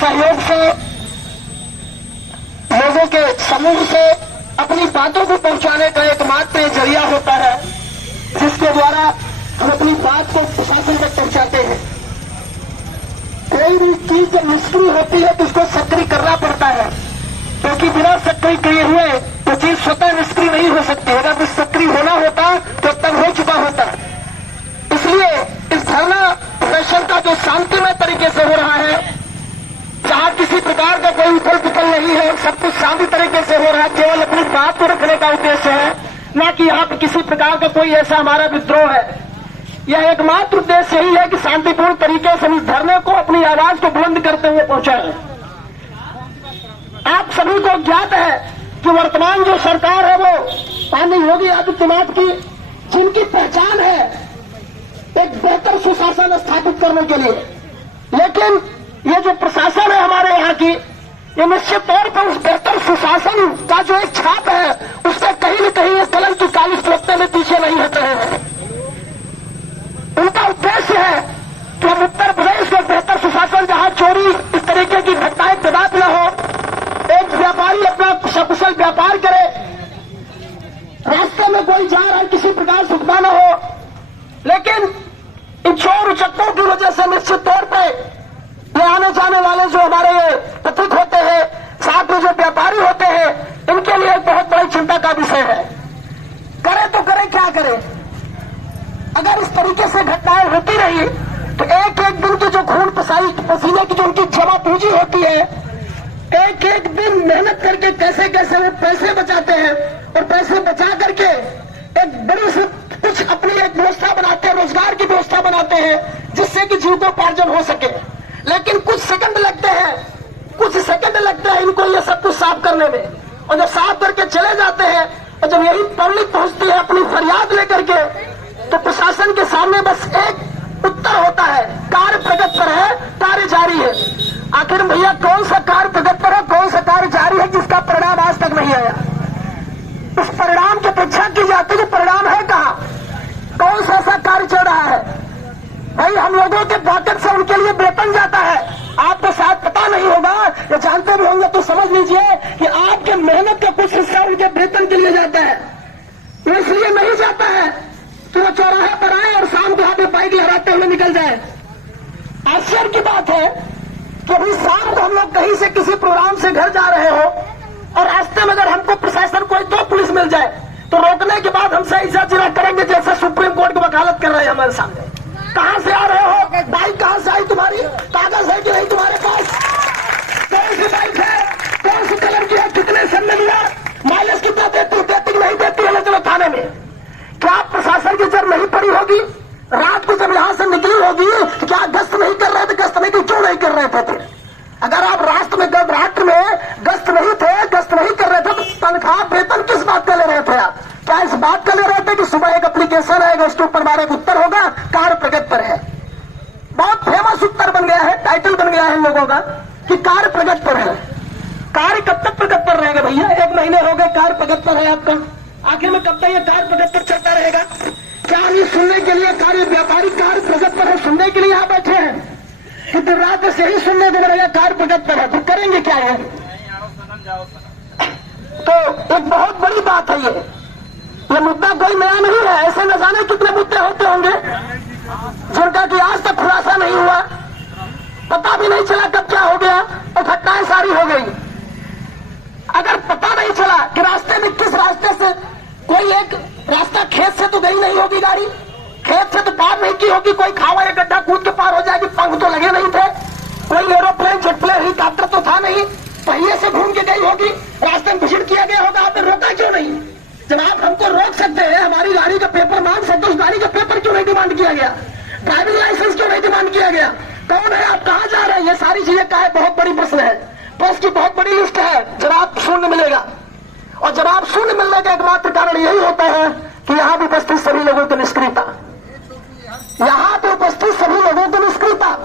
सहयोग से, लोगों के समूह से अपनी बातों को पहुंचाने का एकमात्र जरिया होता है, जिसके द्वारा हम अपनी बात को प्रशासन तक पहुंचाते हैं। कोई भी चीज जब निष्क्रिय होती है तो उसको सक्रिय करना पड़ता है, क्योंकि बिना सक्रिय किए हुए तो चीज स्वतः निष्क्रिय नहीं हो सकती। अगर कुछ सक्रिय होना होता तो तब हो चुका होता। इसलिए इस धरना प्रदर्शन का जो शांतिमय तरीके से हो रहा है, जहां किसी प्रकार का कोई उथल पुथल नहीं है, सब कुछ शांति तरीके से हो रहा है, केवल अपनी बात को रखने का उद्देश्य है, न कि यहाँ पर किसी प्रकार का कोई ऐसा हमारा विद्रोह है। यह एकमात्र उद्देश्य यही है कि शांतिपूर्ण तरीके से इस धरने को, अपनी आवाज को बुलंद करते हुए पहुंचाएं। आप सभी को ज्ञात है कि वर्तमान जो सरकार है वो माननीय योगी आदित्यनाथ की, जिनकी पहचान है एक बेहतर सुशासन स्थापित करने के लिए, लेकिन ये जो प्रशासन है हमारे यहाँ की, ये निश्चित तौर पर उस बेहतर सुशासन का जो एक छाप है, उससे कहीं न कहीं कलम की काली सुरक्षा में पीछे नहीं हट रहे हैं। उनका उद्देश्य है कि हम उत्तर प्रदेश में बेहतर सुशासन, जहां चोरी इस तरीके की घटनाएं तदाद न हो, एक व्यापारी अपना सकुशल व्यापार करे, रास्ते में कोई जा रहा है किसी प्रकार सुविधा न हो। लेकिन इन चोर उचक्कों की वजह से निश्चित तौर पर ये आने जाने वाले जो हमारे पथिक होते हैं, साथ में जो व्यापारी होते हैं, इनके लिए एक बहुत बड़ी चिंता का विषय है। करे तो करे क्या करे? अगर इस तरीके से घटनाएं होती रही तो एक एक दिन की जो खून पसीने की जो उनकी जमा पूंजी होती है, एक एक दिन मेहनत करके कैसे कैसे वो पैसे बचाते हैं, और पैसे बचा करके एक बड़ी से कुछ अपनी एक व्यवस्था बनाते हैं, रोजगार की व्यवस्था बनाते हैं, जिससे कि जीविकोपार्जन हो सके। लेकिन कुछ सेकंड लगते हैं इनको ये सब कुछ साफ करने में, और जब साफ करके चले जाते हैं, और जब यही पब्लिक पहुंचती है अपनी फरियाद लेकर के, तो प्रशासन के सामने बस एक उत्तर होता है, कार्य प्रगति पर है, कार्य जारी है। आखिर भैया कौन सा कार्य प्रगति पर है, कौन सा कार्य जारी है जिसका परिणाम आज तक नहीं आया? उस परिणाम की अपेक्षा की जाती है, परिणाम है कहां? कौन सा ऐसा कार्य चल रहा है? भाई हम लोगों के पॉकेट से उनके लिए वेतन जाता है, आपको शायद पता नहीं होगा, या जानते भी होंगे तो समझ लीजिए कि आपके मेहनत का कुछ हिस्सा उनके वेतन के लिए जाता है। तो इसलिए नहीं जाता है कि वो चौराहे पर आए और शाम को हाथ में बाइक लहराते हुए निकल जाए। आश्चर्य की बात है कि अभी शाम को हम लोग कहीं से किसी प्रोग्राम से घर जा रहे हो, और रास्ते में अगर हमको प्रशासन कोई दो पुलिस मिल जाए तो रोकने के बाद हमसे ऐसा जिला करेंगे जैसे सुप्रीम कोर्ट की वकालत कर रहे हैं हमारे सामने। कहां से आ रहे हो? बाइक कहां से आई तुम्हारी? कागज है कि नहीं तुम्हारे पास? कौन सी बाइक है? कौन सी कलर की है? कितने समय लिया? माइलेज कितना देती कि नहीं देती है? चलो थाने में। क्या प्रशासन की जब नहीं पड़ी होगी? रात को जब यहां से निकली होगी तो क्या गश्त नहीं कर रहे थे? गश्त नहीं, क्यों नहीं कर रहे थे? अगर आप राष्ट्र में गश्त नहीं थे, गश्त नहीं कर रहे थे, तो तनख्वाह वेतन किस बात का ले रहे थे आप? क्या इस बात का ले रहे थे कि सुबह एक एप्लीकेशन आएगा, उसके ऊपर हमारा एक उत्तर होगा, कार्य प्रगति पर है? बहुत फेमस उत्तर बन गया है, टाइटल बन गया है इन लोगों का कि कार्य प्रगति पर है। कार्य कब तक प्रगति पर रहेगा भैया? 1 महीने हो गए कार्य प्रगति पर है आपका, आखिर में कब तक ये कार्य प्रगति पर चलता रहेगा? क्या ये सुनने के लिए कार्य व्यापारी कार्य प्रगति पर है, सुनने के लिए यहाँ बैठे हैं कि दिन रात से ही सुनने को मिलेगा कार्य प्रगति पर है, तो करेंगे क्या है? तो एक बहुत बड़ी बात है ये मुद्दा कोई नया नहीं है। ऐसे न जाने कितने मुद्दे होते होंगे जिनका कि आज तक खुलासा नहीं हुआ, पता भी नहीं चला कब क्या हो गया, और घटनाएं सारी हो गई। अगर पता नहीं चला कि रास्ते में किस रास्ते से कोई एक रास्ता, खेत से तो गई नहीं होगी गाड़ी, खेत से तो पार नहीं की होगी, कोई खावा या गड्ढा कूद के पार हो जाएगी, पंख तो लगे नहीं थे, कोई एरोप्लेन जेट प्लेन हेलीकॉप्टर तो था नहीं, पहिए से घूम के गई होगी, रास्ते में विजिट किया गया होगा, आपने रोका क्यों नहीं? जब आप हमको रोक सकते हैं, हमारी गाड़ी का पेपर मांग सकते, उस गाड़ी का पेपर क्यों नहीं डिमांड किया गया? ड्राइविंग लाइसेंस क्यों नहीं डिमांड किया गया? कौन है आप, कहां जा रहे हैं? ये सारी चीजें का है, बहुत बड़ी प्रश्न है, प्रश्न की बहुत बड़ी लिस्ट है। जवाब शून्य मिलेगा, और जवाब शून्य मिलने का एकमात्र कारण यही होता है कि यहाँ भी उपस्थित सभी लोगों की निष्क्रियता, यहाँ पे उपस्थित सभी लोगों की निष्क्रियता।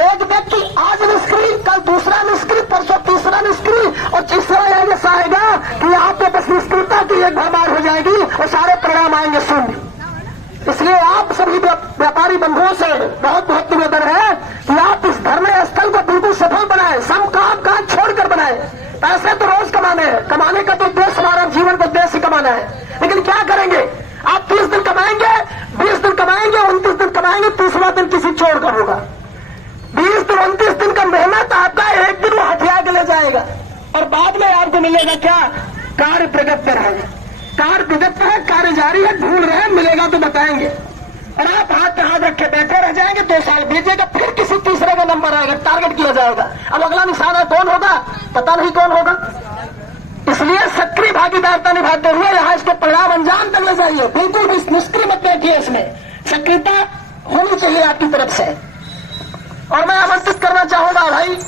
एक व्यक्ति आज निष्क्रिय, कल दूसरा निष्क्रिय, परसों तीसरा निष्क्रिय, और तीसरा ऐसा आएगा कि यहाँ पे बस निष्क्रियता की एक भरमार हो जाएगी और सारे परिणाम आएंगे शून्य। इसलिए आप सभी व्यापारी बंधुओं से बहुत बहुत निवेदन है कि आप इस धरने स्थल को बिल्कुल सफल बनाएं। पैसे तो रोज कमाने हैं, कमाने का तो उद्देश्य हमारा जीवन का उद्देश्य ही कमाना है, लेकिन क्या करेंगे? आप 30 दिन कमाएंगे, 20 दिन कमाएंगे, 29 दिन कमाएंगे, 30वां दिन किसी छोड़ का होगा। 20 दिन 29 दिन का मेहनत आपका एक दिन वो हथिया के ले जाएगा और बाद में आपको मिलेगा क्या? कार्य प्रगति पर है, कार्य प्रगति है, कार्य जारी है, ढूंढ रहे हैं, मिलेगा तो बताएंगे। और आप हाथ पे हाथ रखे बैठे रह जाएंगे, 2 साल बीतेगा, फिर किसी तीसरे का नंबर आएगा, टारगेट किया जाएगा। अब अगला निशाना कौन होगा? पता नहीं कौन होगा। इसलिए सक्रिय भागीदारिता निभाते हुए यहां इसके परिणाम अंजाम तक ले जाइए। बिल्कुल भी निष्क्रिय मत बैठिए, इसमें सक्रियता होनी चाहिए आपकी तरफ से। और मैं आमंत्रित करना चाहूंगा भाई